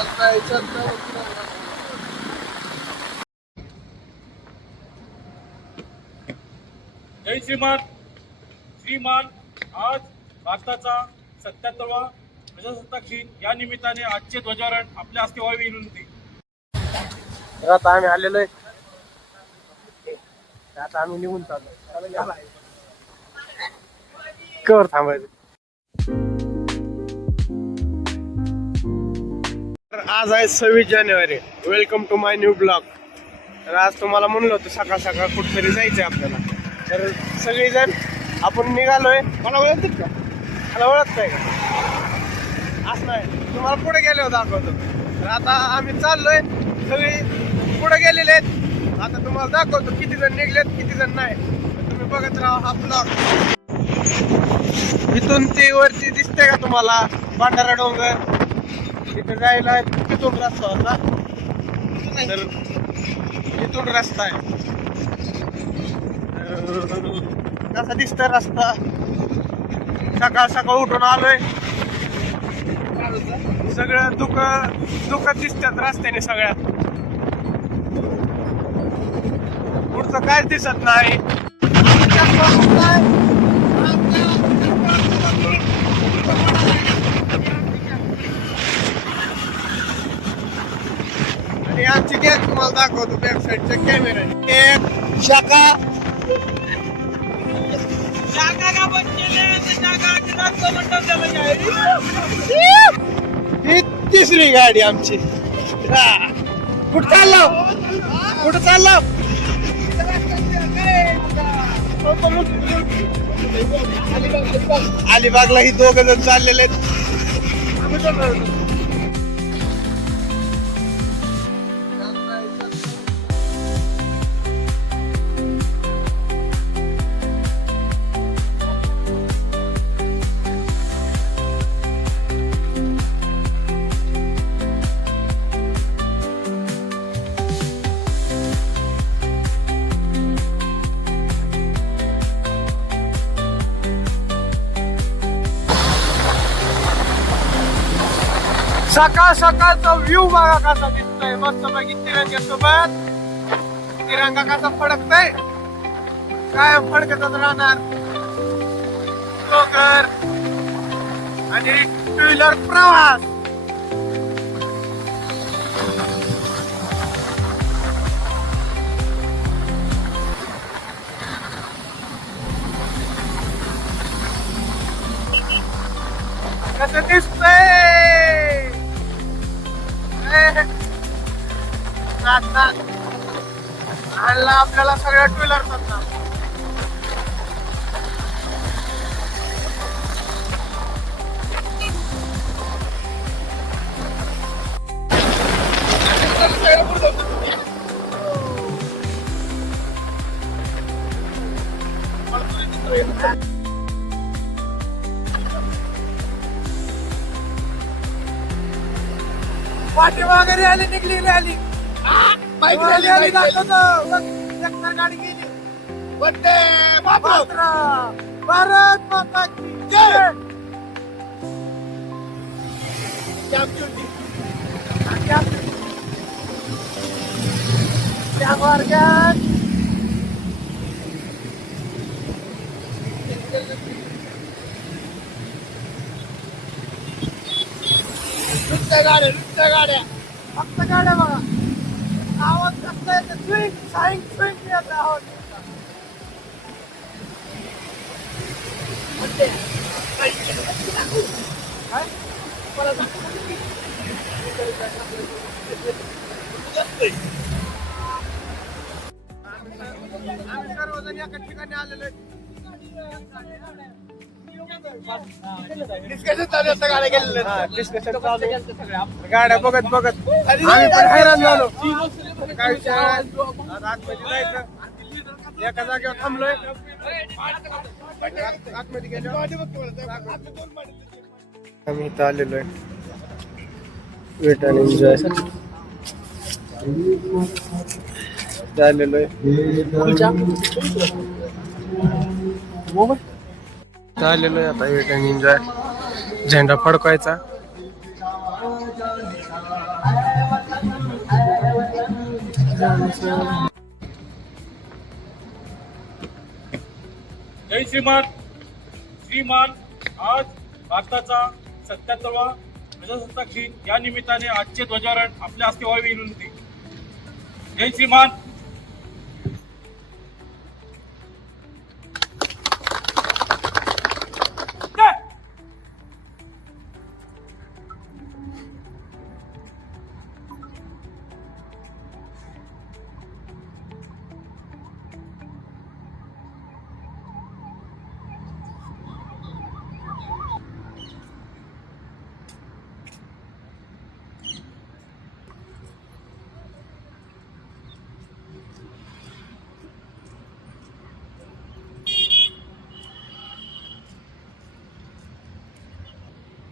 जय श्रीमान. श्रीमान, आज भारताचा 77वा प्रजासत्ताक दिन या निमित्ताने आजचे ध्वजारोहण आपल्या हस्ते व्हावे विनंती. आता आम्ही आलेलो आहे. आता आम्ही निघून चाललो. कर थांबायचं. आज आहे 26 जानेवारी. Welcome to my new blog. तर आज तुम्हाला म्हणलं होतं सकाळ सकाळ कुठेतरी जायचंय आपल्याला. तर सगळेजण आपण निघालोय. मला ओळखतात का? मला ओळखताय का? असं नाही, तुम्हाला पुढे गेल्यावर दाखवतो. तर आता आम्ही चाललोय. सगळे पुढे गेलेले आहेत. आता तुम्हाला दाखवतो किती जण निघलेत किती जण नाही. तुम्ही बघत राहा हा ब्लॉग. इथून ते वरती दिसते का तुम्हाला भांडारा डोंगर? तिथे जायला तिथून रस्ता होता. तर इथून रस्ता आहे. कसा दिसतोय रस्ता? सकाळ सकाळ उठून आलोय. सगळं दुःख दिसतात रस्त्याने. सगळ्यात पुढचं काय दिसत नाही. आणि आजची गॅस तुम्हाला दाखवतो बॅक साईडच्या कॅमेरा. एक शाखा ही तिसरी गाडी आमची. कुठं चाललो? कुठं चाललो? अलिबागला ही दोघ जण चाललेले आहेत. सकाळ सकाळचा व्ह्यू बघा कसा दिसतोय. मस्त पैकी तिरंग्यासोबत. तिरंगा कसा फडकतोय. काय फडकतच राहणार. डोंगर आणि टू व्हीलर प्रवास. कसं दिसतंय. आणला आपल्याला सगळ्या टू व्हीलर करतात. पाठीमागे रॅली निघली. रॅली रॅली दाखवतो. गाडी गेली. वंदे मातरम. भारत माता की जय. त्या मार्गात नुसत्या गाड्या फक्त गाड्या बघा. आवाज कसला येतो. स्विंग साईंग स्विंग येतो आवाज. आम्ही सर्वजण एका ठिकाणी आलेलो आहे. डिस्कशन चालू असतं. गाड्या गेलेल्या. डिस्कशन चालू. गाड्या बघत बघत आम्ही पण हैराण झालो. काय विषय आतमध्ये जायचं. एका जागेवर थांबलोय. आतमध्ये गेलो. आम्ही इथं आलेलो आहे वेट आणि एन्जॉय झालेलो आहे. झालेलो आहे आता वेट आणि एन्जॉय. झेंडा फडकवायचा. जय श्रीमान. श्रीमान, आज भारताचा 77वा प्रजासत्ताक दिन या निमित्ताने आजचे ध्वजारोहण आपल्या हस्ते व्हावे विनंती. जय श्रीमान.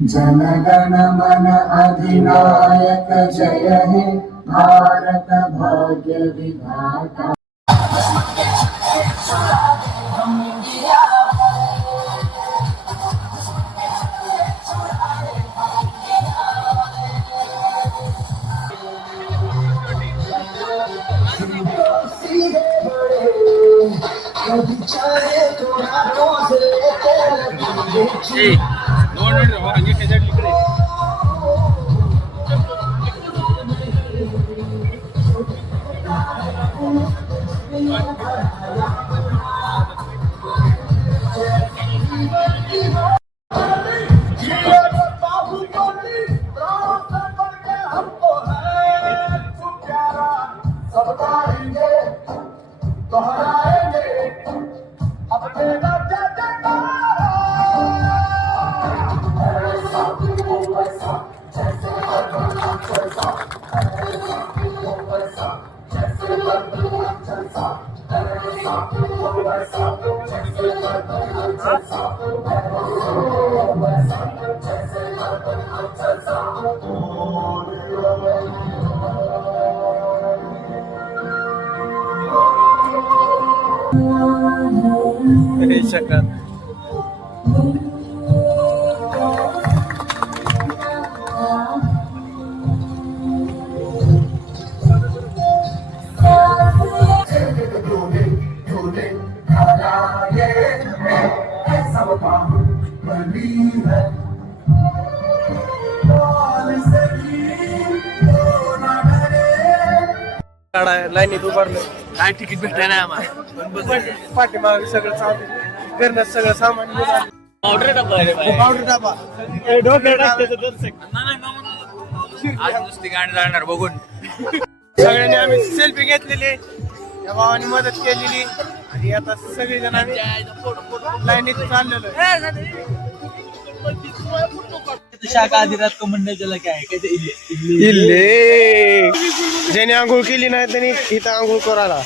जनगण मन अधिनायक जय हे भारत भाग्य विधाता. हे शकत लाईनीत उभारलं काय तिकीट भेटाय नाही आम्हाला. पाठीमाग सगळं चालू करणं सगळं सामान पावडर डबा नुसती गाडी जाणार बघून सगळ्यांनी आम्ही सेल्फी घेतलेली, त्या भावाने मदत केलेली आणि आता सगळेजण आम्ही लाईनीत चाललेलो. शाखा आदिरात को म्हणणे त्याला काय इल्ले ज्याने आंघोळ केली नाही त्याने इथं आंघोळ करायला.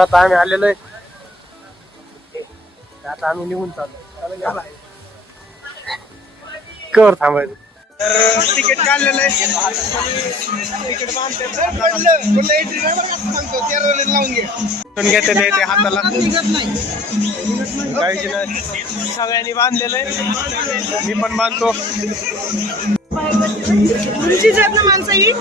आता आम्ही आलेलो आहे, आता आम्ही निघून चाललो. कर थांबायचं तर तिकीट काढलेलं आहे. तिकीट घेतलेलं आहे ते हाताला काहीच नाही, सगळ्यांनी बांधलेलं आहे. मी पण बांधतो. तुमची जात ना माणसं ही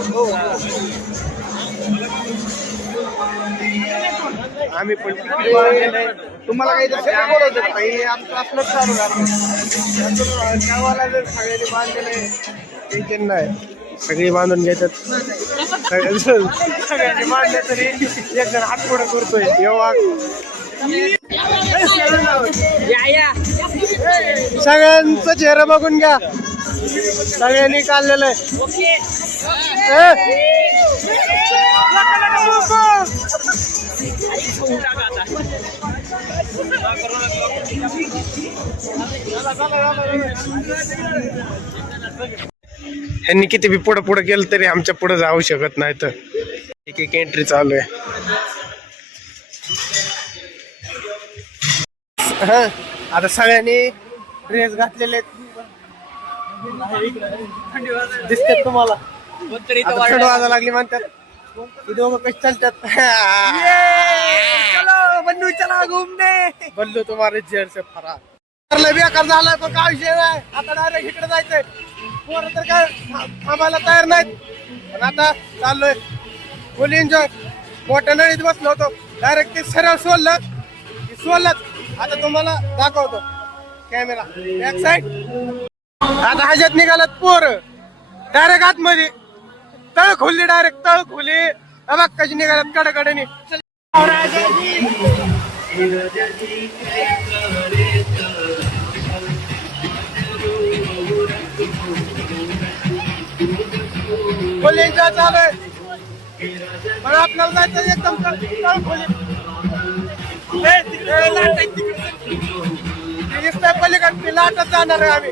आम्ही पण बांधलेलं आहे. तुम्हाला काही बोलायचं का? हे आमचं आपलं चालू गावाला जर सगळ्यांनी बांधलेलं आहे टेन्शन नाही. सगळी बांधून घेतात, सगळ्यांनी बांधले तरी एक जण हात पुढे करतोय. एव्हा सगळ्यांचा चेहरा बघून घ्या, सगळ्यांनी काढलेलं आहे. ह्यांनी किती बी पुढे पुढे गेलं तरी आमच्या पुढे जाऊ शकत नाही. तर एक एक एंट्री चालू आहे. हा आता सगळ्यांनी ड्रेस घातलेले दिसतात तुम्हाला. थंड वाजा लागली म्हणतात. दोघं कशी चालतात. बंडू चला घुमने बंडू तुम्हाला जेल से फरार. बेकार झालाय पण काय विषय नाही. आता डायरेक्ट इकडे जायचंय. पोरं तर काय थांबायला तयार नाहीत. पण आता चाललोय फुल एन्जॉय. मोठ्या नळीत बसलो होतो, डायरेक्ट ते सरळ सोडलंच. आता तुम्हाला दाखवतो कॅमेरा बॅक साईड. आता ह्याच्यात निघालात पोर डायरेक्ट आतमध्ये तळ खोलली, डायरेक्ट तळ खोली बघ कशी निघालात कडकडे. फुल एन्जॉय चालू आहे. पण आपल्याला जायचं एकदम तळ खोली. पलीकडे लाटच जाणार आहे आम्ही.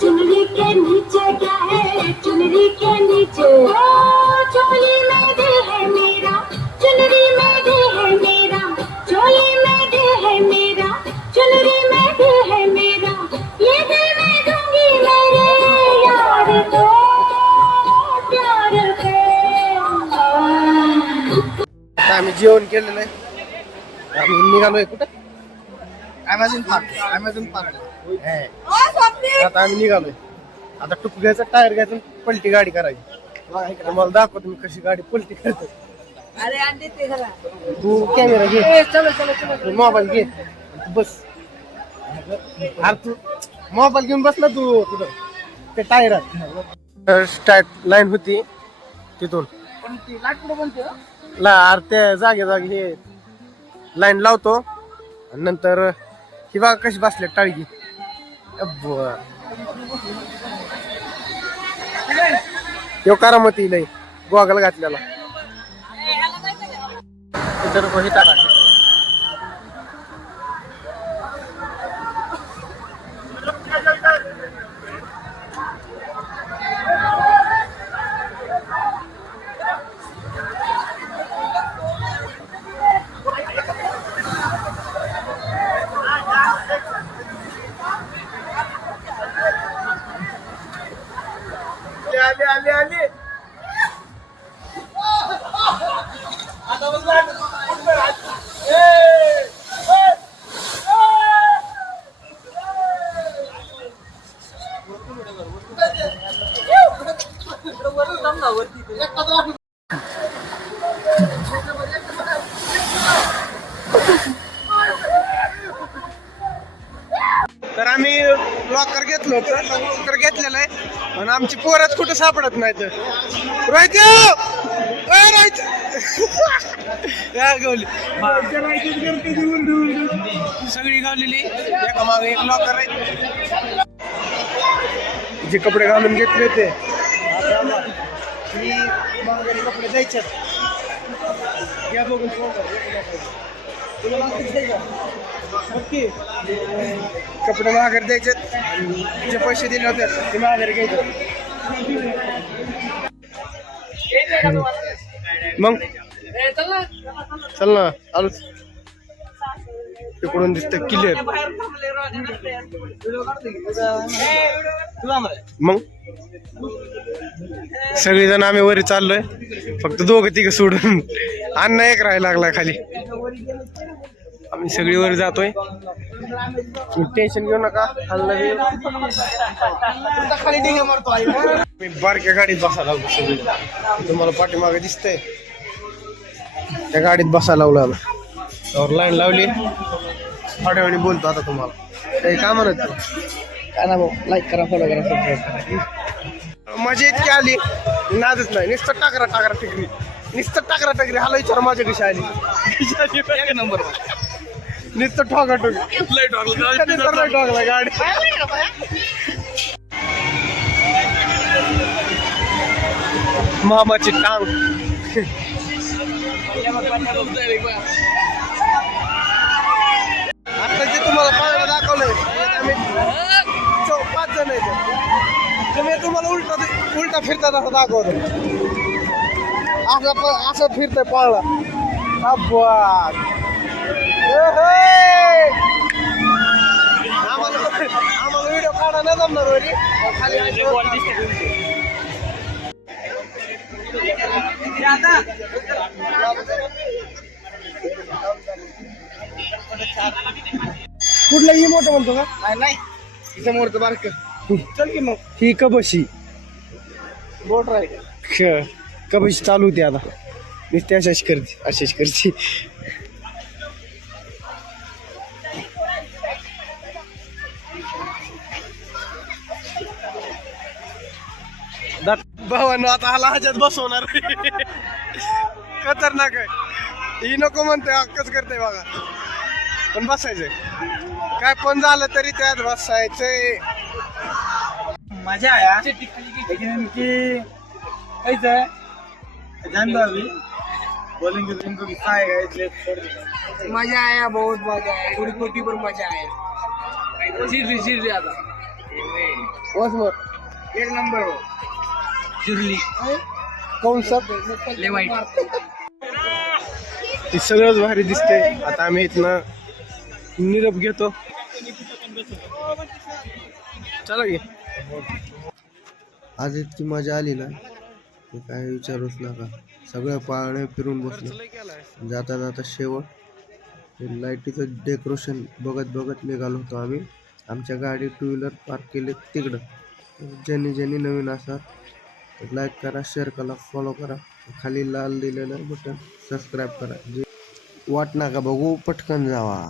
चुनरी के नीचे क्या है, चुनरी के नीचे चोली में दिल है मेरा, चुनरी में दिल है मेरा, चोली में दिल है मेरा, चुनरी में दिल है मेरा, ये दिल मैं दूंगी मेरे यार को प्यार के. आम्ही जेवण केलेलं आहे. आम्ही निघालोय कुठं अमेझॉन पार्क. आता आम्ही निघालोय. आता टूप घ्यायचं, टायर घ्यायचं, पलटी गाडी करायची. मला दाखवतो मी कशी गाडी पलटी करतो. तू कॅमेरा घे, मोबाईल घे, बस. अरे तू मोबाईल घेऊन बस ना तू कुठं ते टायरात. स्टार्ट लाईन होती तिथून अरे त्या जागे हे लाईन लावतो आणि नंतर ही बघा कशी बसले टाळगी. यो करामती लय गोगल घातलेला. आले तर आम्ही लॉकर घेतलं होतं, लॉकर घेतलेलं आहे पण आमची पोरच कुठं सापडत नाही. तर सगळी गावलेली एका मागे एक लॉकर आहे. जे कपडे घालून घेतले होते माघारी कपडे द्यायचे. या बघून कपडे माघारी द्यायचे, जे पैसे दिले होते ते माघारी घ्यायचे. मग चल ना आलो. तिकडून दिसतं क्लिअर. मग सगळेजण आम्ही वरी चाललोय, फक्त दोघं तिघं सोडून. अण्णा एक राहायला लागला खाली. आम्ही सगळी वर जातोय. टेन्शन घेऊ नका. मी बारक्या गाडीत बसायला लागलो. सगळी तुम्हाला पाठीमागे दिसतंय त्या गाडीत बसायला लावलं. त्यावर लाईन लावली. थोड्या वेळी बोलतो आता तुम्हाला. काही का म्हणत काय ना भाऊ लाईक करा फॉलो करा सबस्क्राईब करा. मजा इतकी आली नादच नाही नुसतं टाकरा टिकरी नुसतं टाकरा टिकरी हाला विचार माझ्या कशी आली एक नंबर नुसतं ठोका ठोकला गाडी मामाची टांग आता जे तुम्हाला पाहायला दाखवलंय आम्ही 5 जण आहेत तुम्ही तुम्हाला उलटा फिरतात असं दाखवतो असं फिरतंय पाळला आम्हाला व्हिडिओ काढा नाही जमणार वरी खाली कुठलंही मोठं म्हणतो का नाही समोरचं बारक चल की मग ही कबशी बोट कबशी चालू होती आता नुसती अशाच करते भावांनो आता हाला ह्याच्यात बसवणार खतरनाक आहे ही नको म्हणते हक्कच करते बघा पण बसायचंय काय पण झालं तरी त्यात बसायचंय मजा आया लेकिन इनकी कैसे है जानता अभी बोलेंगे तो इनको गुस्सा आएगा इसलिए छोड़ देंगे. मजा आया बहुत मजा आया थोड़ी कोटी पर मजा आया चिरली आता एक नंबर हो चिरली कोण सब ले वाईट ते सगळंच भारी दिसतंय आता आम्ही इथनं निरोप घेतो चला की आज इतकी मजा आली ना ते काय विचारूच नका सगळं पाळणे फिरून बसलो जाता जाता शेवट लाईटीचं डेकोरेशन बघत निघालो होतो आम्ही आमच्या गाडी 2 व्हीलर पार्क केले तिकडं ज्यांनी नवीन असतात लाईक करा शेअर करा फॉलो करा खाली लाल दिलेलं बटन सबस्क्राईब करा जे वाट नका बघू पटकन जावा.